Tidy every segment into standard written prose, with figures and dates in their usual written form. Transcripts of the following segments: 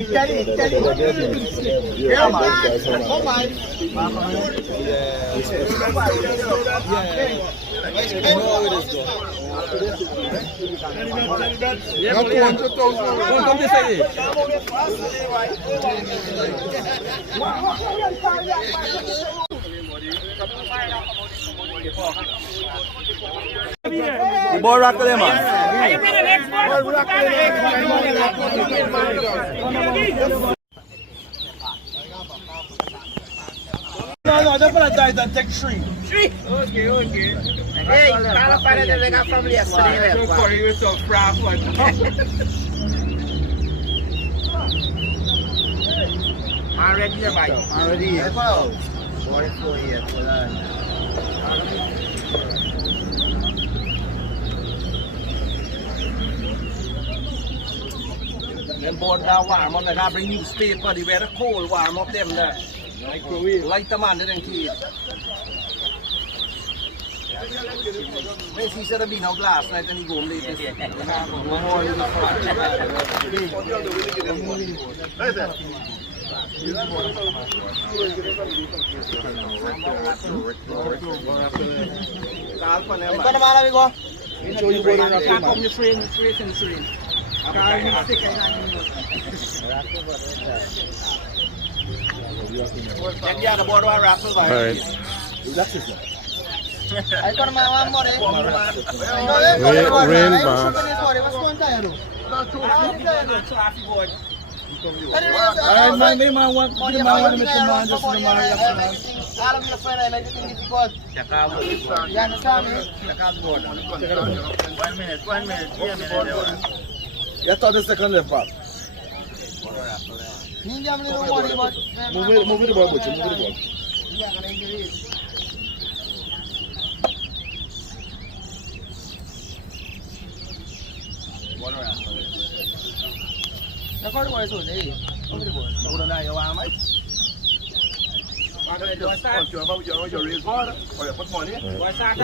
Yeah, man. Come on. Come this way. The boy rock them, man. No, they're gonna die and take three. Okay. Hey, I'll find out they got from yesterday. Don't worry, you're so proud. Already here, bye. Already here. 44 years. Them board got warm up, they got bring newspaper, they wear the cold warm up them there. Light the man, they didn't keep. He should have been out last night and he go home late. Yeah, the board will wrap up. I got my one more. You thought the second left back. Move it the ball, Butcher. Move it the ball.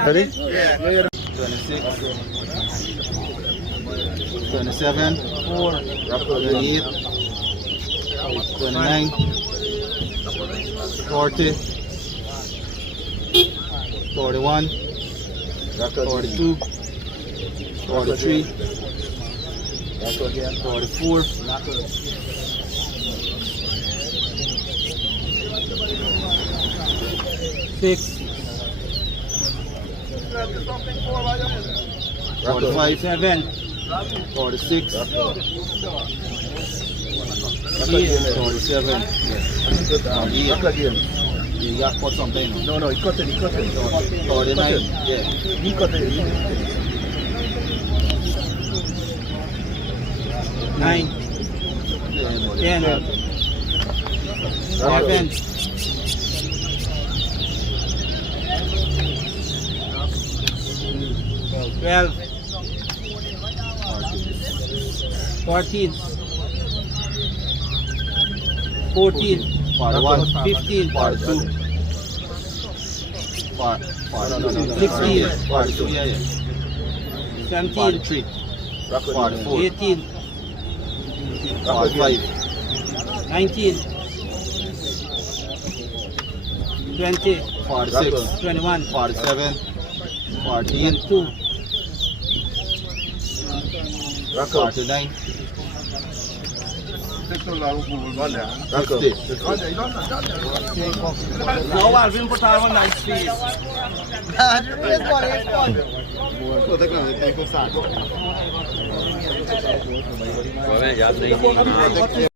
Ready? Yeah. 26, 27, 28, 29, 40, 41, 42, 43, 44, 6, 45, 7, 46, 47, you got put something. No, he cut it. 49, yeah. He cut it. 9, 10, 11, 12, 14, 14, 41, 15, 42, 16, 42, 17, 44, 18, 45, 19, 20, 46, 21, 47, 42, 49, 50. Now Alvin put on a nice face. Well,